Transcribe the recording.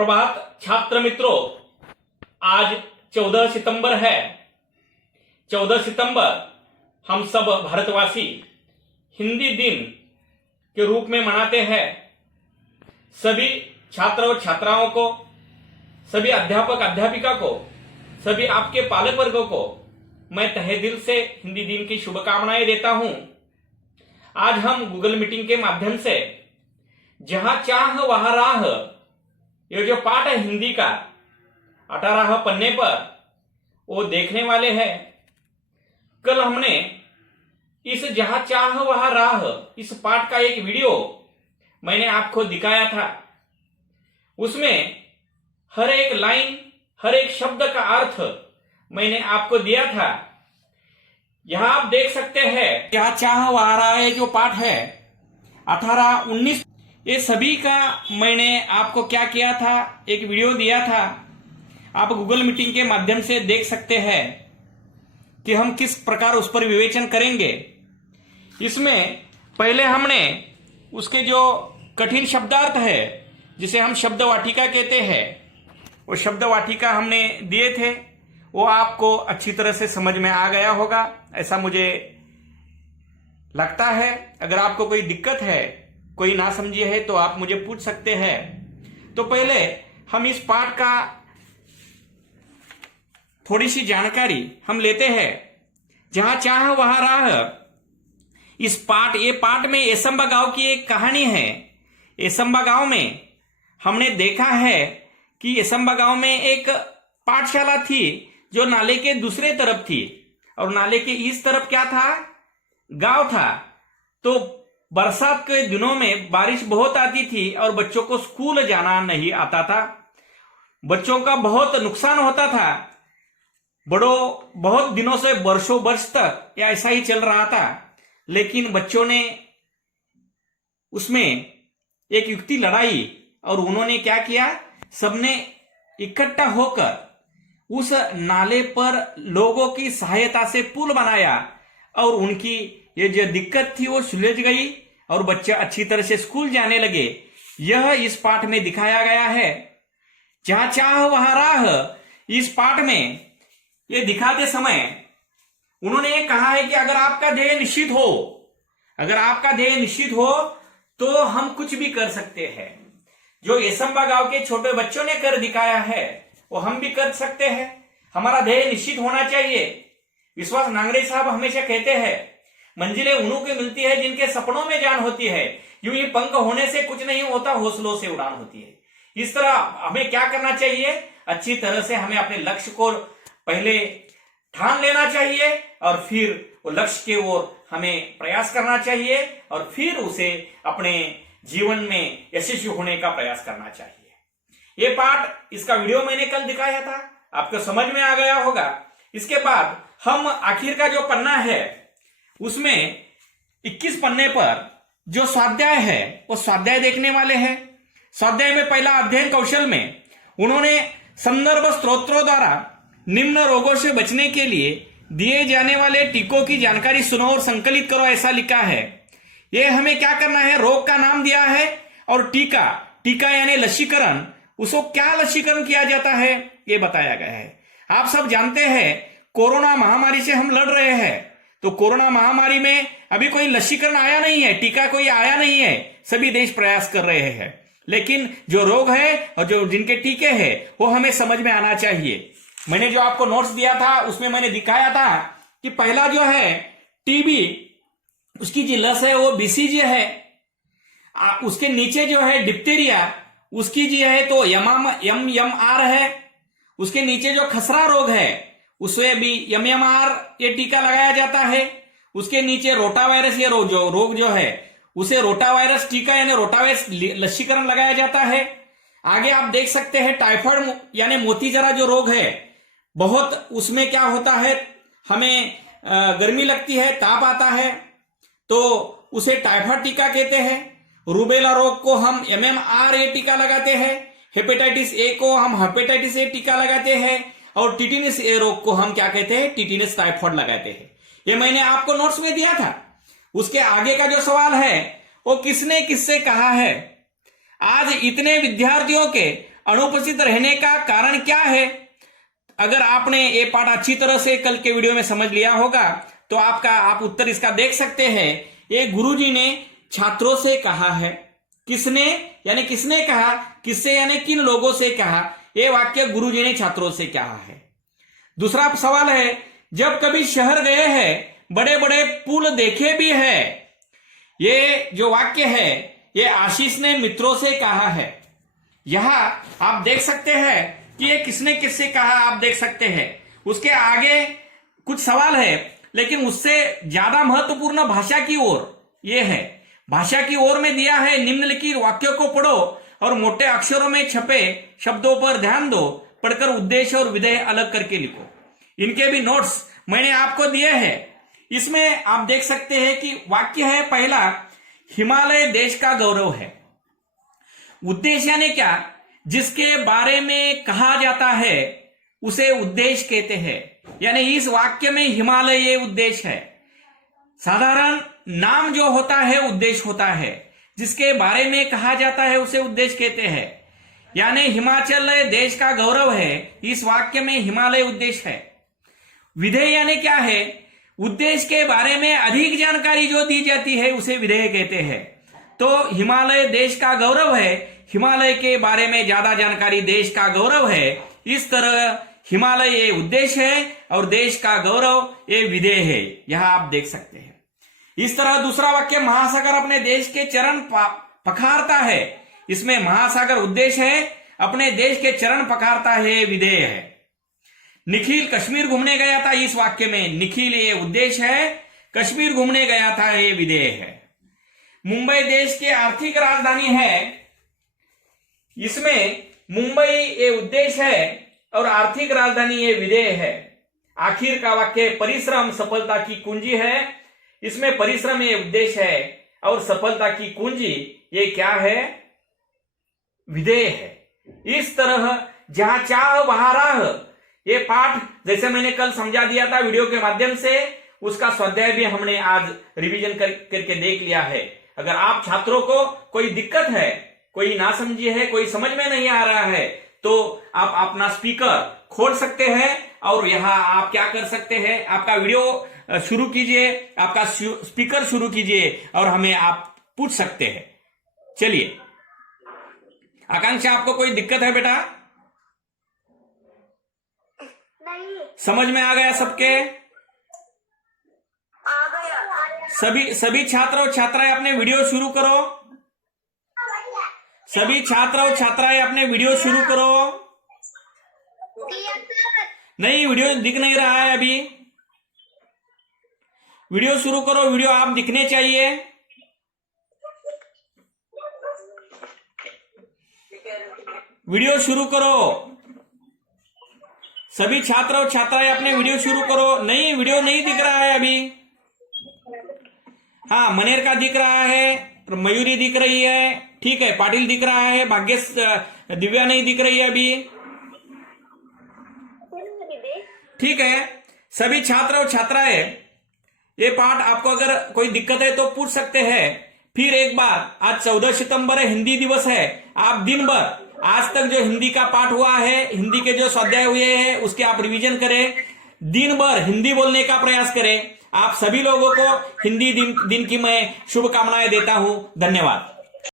सुप्रभात छात्र मित्रों, आज 14 सितंबर है। 14 सितंबर हम सब भारतवासी हिंदी दिन के रूप में मनाते हैं। सभी छात्र और छात्राओं को, सभी अध्यापक अध्यापिका को, सभी आपके पालक वर्गों को मैं तहे दिल से हिंदी दिन की शुभकामनाएं देता हूं। आज हम गूगल मीटिंग के माध्यम से जहां चाह वहां राह, ये जो पाठ है हिंदी का 18 पन्ने पर, वो देखने वाले हैं। कल हमने इस जहां चाह वहां राह इस पाठ का एक वीडियो मैंने आपको दिखाया था। उसमें हर एक लाइन, हर एक शब्द का अर्थ मैंने आपको दिया था। यहां आप देख सकते हैं जहां चाह वहां राह ये जो पाठ है 18, 19, ये सभी का मैंने आपको क्या किया था, एक वीडियो दिया था। आप गूगल मीटिंग के माध्यम से देख सकते हैं कि हम किस प्रकार उस पर विवेचन करेंगे। इसमें पहले हमने उसके जो कठिन शब्दार्थ है, जिसे हम शब्द वाटिका कहते हैं, वो शब्द वाटिका हमने दिए थे। वो आपको अच्छी तरह से समझ में आ गया होगा, ऐसा मुझे लगता है। अगर आपको कोई दिक्कत है, कोई ना समझी है, तो आप मुझे पूछ सकते हैं। तो पहले हम इस पाठ का थोड़ी सी जानकारी हम लेते हैं। जहां चाह वहां राह, इस पाठ, ये पाठ में एसंबा गांव की एक कहानी है। एसंबा गांव में हमने देखा है कि एसंबा गांव में एक पाठशाला थी जो नाले के दूसरे तरफ थी, और नाले के इस तरफ क्या था, गांव था। तो बरसात के दिनों में बारिश बहुत आती थी और बच्चों को स्कूल जाना नहीं आता था। बच्चों का बहुत नुकसान होता था। बहुत दिनों से, वर्षों वर्ष तक या ऐसा ही चल रहा था। लेकिन बच्चों ने उसमें एक युक्ति लड़ाई और उन्होंने क्या किया, सबने इकट्ठा होकर उस नाले पर लोगों की सहायता से पुल बनाया और उनकी ये जो दिक्कत थी वो सुलझ गई और बच्चे अच्छी तरह से स्कूल जाने लगे। यह इस पाठ में दिखाया गया है। जहां चाह वहां राह, इस पाठ में ये दिखाते समय उन्होंने ये कहा है कि अगर आपका ध्येय निश्चित हो, अगर आपका ध्येय निश्चित हो तो हम कुछ भी कर सकते हैं। जो एसंबा गांव के छोटे बच्चों ने कर दिखाया है वो हम भी कर सकते हैं। हमारा ध्येय निश्चित होना चाहिए। विश्वास नांगरे साहब हमेशा कहते हैं, मंजिलें उन्हों को मिलती है जिनके सपनों में जान होती है। यूं ही पंख होने से कुछ नहीं होता, हौसलों से उड़ान होती है। इस तरह हमें क्या करना चाहिए, अच्छी तरह से हमें अपने लक्ष्य को पहले ठान लेना चाहिए और फिर वो लक्ष्य के ओर हमें प्रयास करना चाहिए और फिर उसे अपने जीवन में यशस्वी होने का प्रयास करना चाहिए। ये पाठ, इसका वीडियो मैंने कल दिखाया था, आपको समझ में आ गया होगा। इसके बाद हम आखिर का जो पन्ना है उसमें 21 पन्ने पर जो स्वाध्याय है वो स्वाध्याय देखने वाले हैं। स्वाध्याय में पहला अध्ययन कौशल में उन्होंने संदर्भ स्रोतों द्वारा निम्न रोगों से बचने के लिए दिए जाने वाले टीकों की जानकारी सुनो और संकलित करो, ऐसा लिखा है। ये हमें क्या करना है, रोग का नाम दिया है और टीका, टीका यानी लसीकरण, उसको क्या लसीकरण किया जाता है ये बताया गया है। आप सब जानते हैं कोरोना महामारी से हम लड़ रहे हैं। तो कोरोना महामारी में अभी कोई लसीकरण आया नहीं है, टीका कोई आया नहीं है, सभी देश प्रयास कर रहे हैं। लेकिन जो रोग है और जो जिनके टीके हैं वो हमें समझ में आना चाहिए। मैंने जो आपको नोट्स दिया था उसमें मैंने दिखाया था कि पहला जो है टीबी, उसकी जो लस है वो बीसीजी है। उसके नीचे जो है डिप्थीरिया, उसकी जी है तो MMR है। उसके नीचे जो खसरा रोग है उसे भी MMR ये टीका लगाया जाता है। उसके नीचे रोटा वायरस, ये रोग जो है उसे रोटा वायरस टीका यानी रोटावायरस लसीकरण लगाया जाता है। आगे आप देख सकते हैं टाइफाइड यानी मोतीजरा जो रोग है, बहुत उसमें क्या होता है, हमें गर्मी लगती है, ताप आता है, तो उसे टाइफाइड टीका कहते हैं। रूबेला रोग को हम MMR ये टीका लगाते हैं। हेपेटाइटिस ए को हम हेपेटाइटिस ए टीका लगाते हैं और टिटिनस ए रोग को हम क्या कहते हैं, टिटिनस टाइफॉइड लगाते हैं। ये मैंने आपको नोट्स में दिया था। उसके आगे का जो सवाल है वो किसने किससे कहा है। आज इतने विद्यार्थियों के अनुपस्थित रहने का कारण क्या है? अगर आपने ये पाठ अच्छी तरह से कल के वीडियो में समझ लिया होगा तो आप उत्तर इसका देख सकते हैं। ये गुरुजी ने छात्रों से कहा है। किसने यानी किसने कहा, किससे यानी किन लोगों से कहा? ये वाक्य गुरुजी ने छात्रों से कहा है। दूसरा सवाल है, जब कभी शहर गए हैं, बड़े बड़े पुल देखे भी है। ये जो वाक्य है ये आशीष ने मित्रों से कहा है। यहां आप देख सकते हैं कि ये किसने किससे कहा, आप देख सकते हैं। उसके आगे कुछ सवाल है, लेकिन उससे ज्यादा महत्वपूर्ण भाषा की ओर ये है। भाषा की ओर में दिया है, निम्नलिखित वाक्यों को पढ़ो और मोटे अक्षरों में छपे शब्दों पर ध्यान दो, पढ़कर उद्देश्य और विधेय अलग करके लिखो। इनके भी नोट्स मैंने आपको दिए हैं। इसमें आप देख सकते हैं कि वाक्य है पहला, हिमालय देश का गौरव है। उद्देश्य यानी क्या? जिसके बारे में कहा जाता है उसे उद्देश्य कहते हैं। यानी इस वाक्य में हिमालय ये उद्देश्य है। साधारण नाम जो होता है उद्देश्य होता है, जिसके बारे में कहा जाता है उसे उद्देश्य कहते हैं। यानी हिमाचल देश का गौरव है, इस वाक्य में हिमालय उद्देश्य है। विधेय यानी क्या है? उद्देश्य के बारे में अधिक जानकारी जो दी जाती है उसे विधेय कहते हैं। तो हिमालय देश का गौरव है, हिमालय के बारे में ज्यादा जानकारी देश का गौरव है। इस तरह हिमालय ये उद्देश्य है और देश का गौरव ये विधेय है। यह आप देख सकते हैं। इस तरह दूसरा वाक्य, महासागर अपने देश के चरण पखारता है। इसमें महासागर उद्देश्य है, अपने देश के चरण पखारता है विधेय है। निखिल कश्मीर घूमने गया था, इस वाक्य में निखिल ये उद्देश्य है, कश्मीर घूमने गया था ये विधेय है। मुंबई देश की आर्थिक राजधानी है, इसमें मुंबई ये उद्देश्य है और आर्थिक राजधानी ये विधेय है। आखिर का वाक्य, परिश्रम सफलता की कुंजी है, इसमें परिश्रम ये उद्देश्य है और सफलता की कुंजी ये क्या है? विधेय है। इस तरह जहां चाह वहां राह, ये पाठ जैसे मैंने कल समझा दिया था वीडियो के माध्यम से, उसका स्वाध्याय भी हमने आज रिवीजन करके देख लिया है। अगर आप छात्रों को कोई दिक्कत है, कोई नासमझी है, कोई समझ में नहीं आ रहा है, तो आप अपना स्पीकर खोल सकते हैं और यहां आप क्या कर सकते हैं, आपका वीडियो शुरू कीजिए, आपका स्पीकर शुरू कीजिए और हमें आप पूछ सकते हैं। चलिए, आकांक्षा आपको कोई दिक्कत है बेटा? नहीं। समझ में आ गया सबके? आ गया। सभी छात्र और छात्राएं अपने वीडियो शुरू करो। सभी छात्र और छात्राएं अपने वीडियो शुरू करो। नहीं, वीडियो दिख नहीं रहा है अभी। वीडियो शुरू करो, वीडियो आप दिखने चाहिए। वीडियो शुरू करो। सभी छात्र और छात्राएं अपने वीडियो शुरू करो। नहीं, वीडियो नहीं दिख रहा है अभी। हाँ, मनेर का दिख रहा है, मयूरी दिख रही है, ठीक है, पाटिल दिख रहा है, भाग्यश, दिव्या नहीं दिख रही है अभी। ठीक है, सभी छात्र और छात्राएं, ये पाठ आपको अगर कोई दिक्कत है तो पूछ सकते हैं। फिर एक बार, आज 14 सितंबर है, हिंदी दिवस है। आप दिन भर आज तक जो हिंदी का पाठ हुआ है, हिंदी के जो स्वाध्याय हुए हैं, उसके आप रिवीजन करें। दिन भर हिंदी बोलने का प्रयास करें। आप सभी लोगों को हिंदी दिन की मैं शुभकामनाएं देता हूं। धन्यवाद।